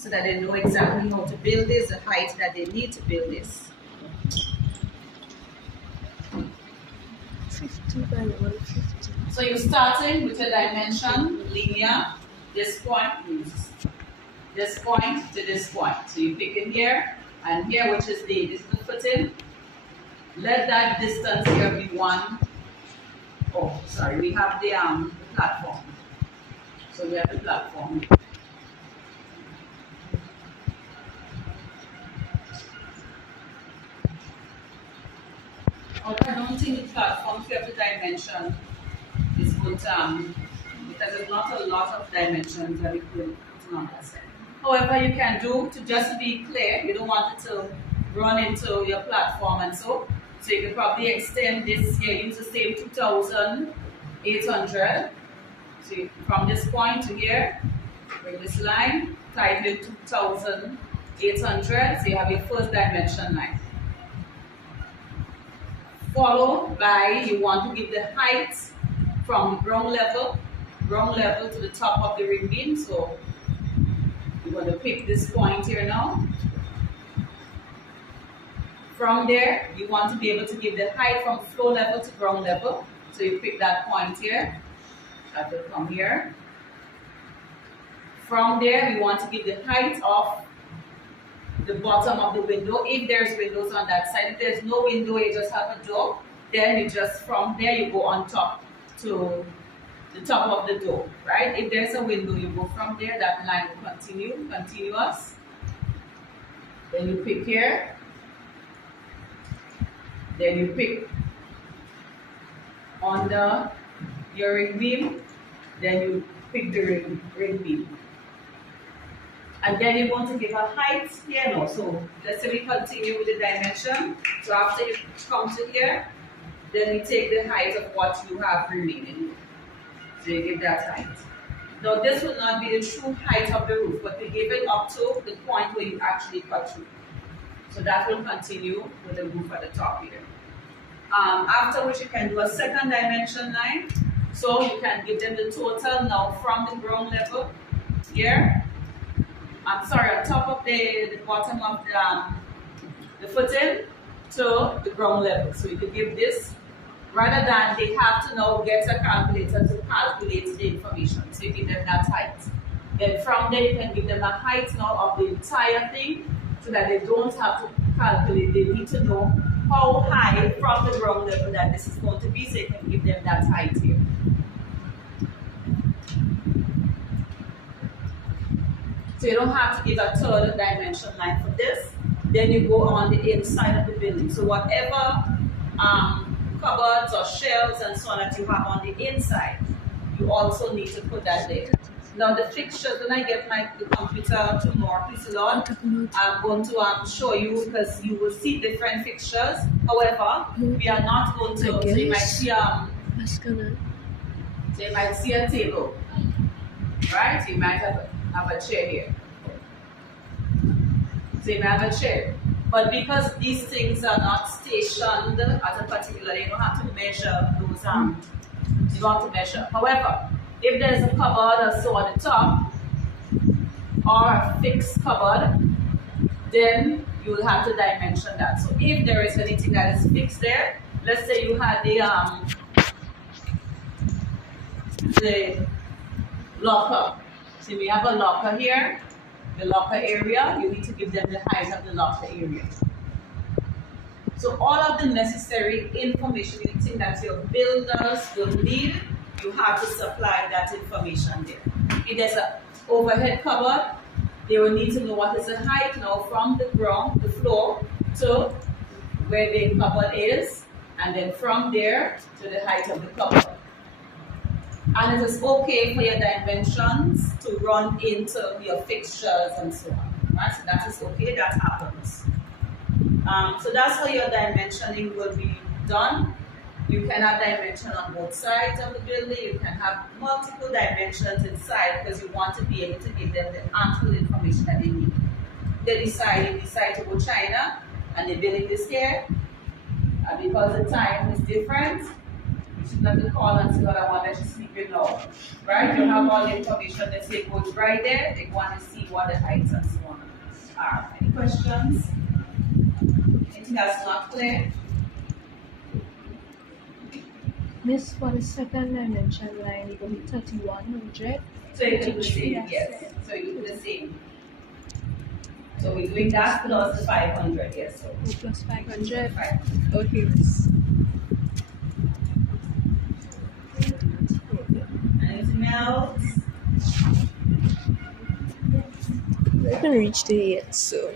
so that they know exactly how to build this, the height that they need to build this. 50 by 150. So you're starting with a dimension linear, this point to this point. So you pick in here and here, which is this is the footing. Let that distance here be 1. Oh, sorry, we have the platform. So we have the platform. Although I don't think the platform to have the dimension is good, because there's not a lot of dimensions that we could put on that side. However, you can do, to just be clear, you don't want it to run into your platform and so you can probably extend this here, use the same 2,800. So from this point to here, bring this line, tie it 2,800, so you have your first dimension line. Followed by, you want to give the height from the ground level to the top of the ring beam. So you're going to pick this point here now. From there, you want to be able to give the height from floor level to ground level. So you pick that point here. That will come here. From there, we want to give the height of the bottom of the window, if there's windows on that side. If there's no window, you just have a door, then you just, from there, you go on top to the top of the door, right? If there's a window, you go from there, that line will continue, continuous. Then you pick here. Then you pick under your ring beam, then you pick the ring beam. And then you want to give a height here now. So let's say we continue with the dimension. So after you come to here, then you take the height of what you have remaining. So you give that height. Now this will not be the true height of the roof, but we give it up to the point where you actually cut through. So that will continue with the roof at the top here. After which you can do a second dimension line. So you can give them the total now from the ground level here. I'm sorry, on top of the bottom of the footing to the ground level. So you could give this, rather than they have to now get a calculator to calculate the information. So you give them that height. Then from there you can give them a height now of the entire thing, so that they don't have to calculate. They need to know how high from the ground level that this is going to be, so you can give them that height here. So you don't have to give a third dimension line for this. Then you go on the inside of the building. So whatever cupboards or shelves and so on that you have on the inside, you also need to put that there. Now the fixtures, when I get the computer tomorrow, please Lord, I'm going to show you, because you will see different fixtures. However, we are not going to, so you might see a table, right? You might have a chair here. So you have a chair. But because these things are not stationed at a particular, you don't have to measure those, you don't have to measure. However, if there's a cupboard or so on the top, or a fixed cupboard, then you will have to dimension that. So if there is anything that is fixed there, let's say you had the locker. So we have a locker here, the locker area, you need to give them the height of the locker area. So all of the necessary information, anything that your builders will need, you have to supply that information there. If there's an overhead cupboard, they will need to know what is the height now from the ground, the floor, to where the cupboard is, and then from there to the height of the cupboard. And it is okay for your dimensions to run into your fixtures and so on. Right? So that is okay, that happens. So that's how your dimensioning will be done. You can have dimension on both sides of the building. You can have multiple dimensions inside, because you want to be able to give them the actual information that they need. You decide to go China, and they're building this here. And because the time is different, you She's got to call and say, "Lord, I want that she's sleeping now." Right? You have all the information. They say it goes right there. They want to see what the heights and so on are. Any questions? Anything that's not clear? Miss, for the second dimension line, it will be 3100. So you do the same, yes. So you do the same. So we're doing that plus the 500, yes. So Plus 500. right. Okay, Miss. Anything else? We haven't reached it yet, so.